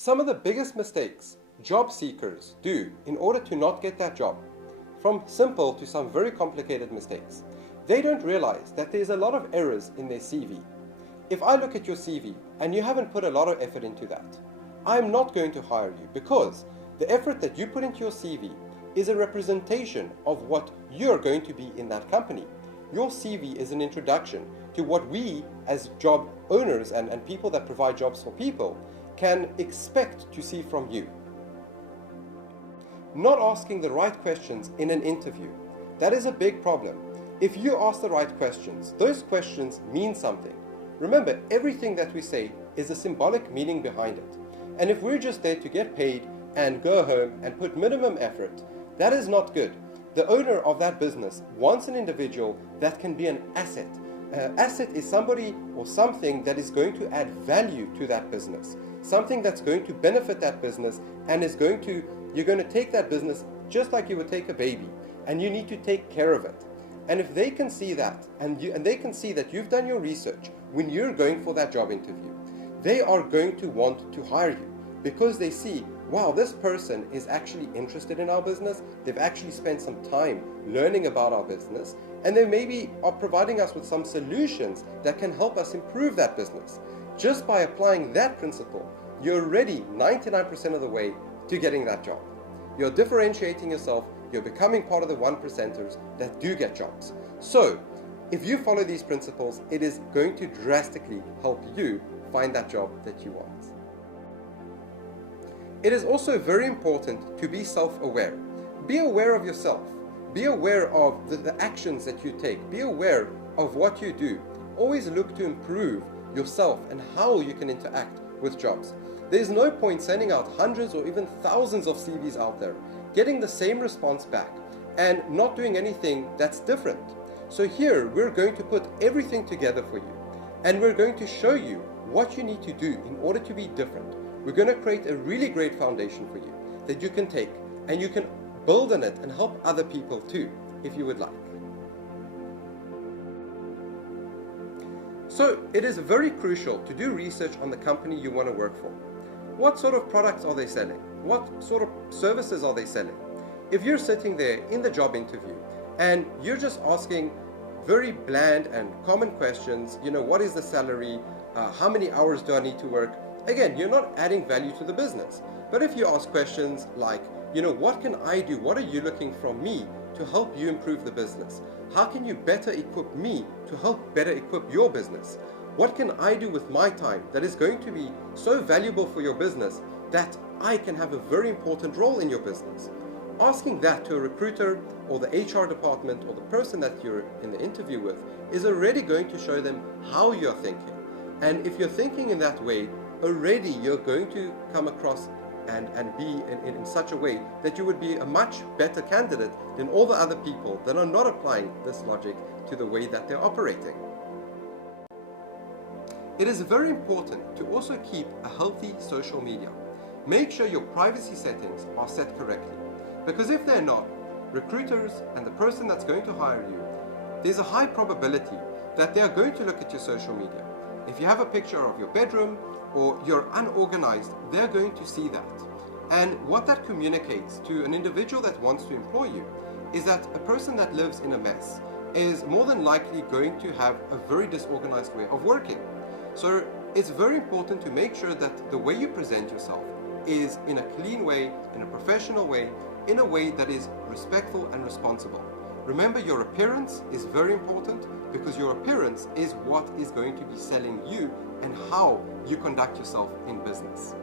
Some of the biggest mistakes job seekers do in order to not get that job, from simple to some very complicated mistakes, they don't realize that there's a lot of errors in their CV. If I look at your CV and you haven't put a lot of effort into that, I'm not going to hire you, because the effort that you put into your CV is a representation of what you're going to be in that company. Your CV is an introduction to what we as job owners and people that provide jobs for people can expect to see from you. Not asking the right questions in an interview, that is a big problem. If you ask the right questions, those questions mean something. Remember, everything that we say is a symbolic meaning behind it. And if we're just there to get paid and go home and put minimum effort, that is not good. The owner of that business wants an individual that can be an asset. Asset is somebody or something that is going to add value to that business, something that's going to benefit that business and you're going to take that business just like you would take a baby, and you need to take care of it. And if they can see that, and they can see that you've done your research when you're going for that job interview, they are going to want to hire you, because they see, wow, this person is actually interested in our business, they've actually spent some time learning about our business, and they maybe are providing us with some solutions that can help us improve that business. Just by applying that principle, you're already 99% of the way to getting that job. You're differentiating yourself, you're becoming part of the 1%ers that do get jobs. So, if you follow these principles, it is going to drastically help you find that job that you want. It is also very important to be self-aware. Be aware of yourself. Be aware of the actions that you take. Be aware of what you do. Always look to improve yourself and how you can interact with jobs. There's no point sending out hundreds or even thousands of CVs out there, getting the same response back, and not doing anything that's different. So here, we're going to put everything together for you, and we're going to show you what you need to do in order to be different. We're going to create a really great foundation for you that you can take, and you can build on it and help other people too, if you would like. So it is very crucial to do research on the company you want to work for. What sort of products are they selling? What sort of services are they selling? If you're sitting there in the job interview and you're just asking very bland and common questions, what is the salary? How many hours do I need to work? Again, you're not adding value to the business. But if you ask questions like, what can I do? What are you looking from me to help you improve the business? How can you better equip me to help better equip your business? What can I do with my time that is going to be so valuable for your business that I can have a very important role in your business? Asking that to a recruiter or the HR department or the person that you're in the interview with is already going to show them how you're thinking. And if you're thinking in that way, already you're going to come across and be in such a way that you would be a much better candidate than all the other people that are not applying this logic to the way that they're operating. It is very important to also keep a healthy social media. Make sure your privacy settings are set correctly, because if they're not, recruiters and the person that's going to hire you, there's a high probability that they are going to look at your social media. If you have a picture of your bedroom or you're unorganized, they're going to see that. And what that communicates to an individual that wants to employ you is that a person that lives in a mess is more than likely going to have a very disorganized way of working. So it's very important to make sure that the way you present yourself is in a clean way, in a professional way, in a way that is respectful and responsible. Remember, your appearance is very important, because your appearance is what is going to be selling you and how you conduct yourself in business.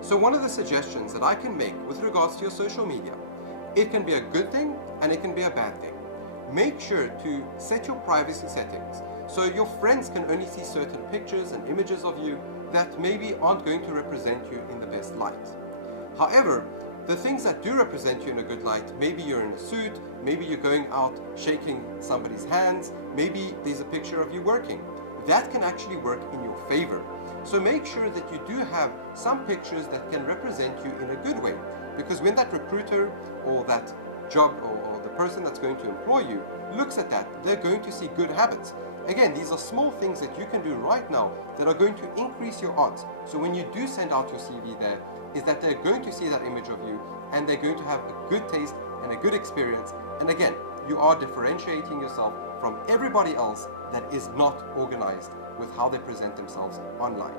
So one of the suggestions that I can make with regards to your social media, it can be a good thing and it can be a bad thing. Make sure to set your privacy settings so your friends can only see certain pictures and images of you that maybe aren't going to represent you in the best light. However, the things that do represent you in a good light, maybe you're in a suit, maybe you're going out shaking somebody's hands, maybe there's a picture of you working. That can actually work in your favor. So make sure that you do have some pictures that can represent you in a good way, because when that recruiter or that job or the person that's going to employ you looks at that, they're going to see good habits. Again, these are small things that you can do right now that are going to increase your odds. So when you do send out your CV there, is that they're going to see that image of you and they're going to have a good taste and a good experience. And again, you are differentiating yourself from everybody else that is not organized with how they present themselves online.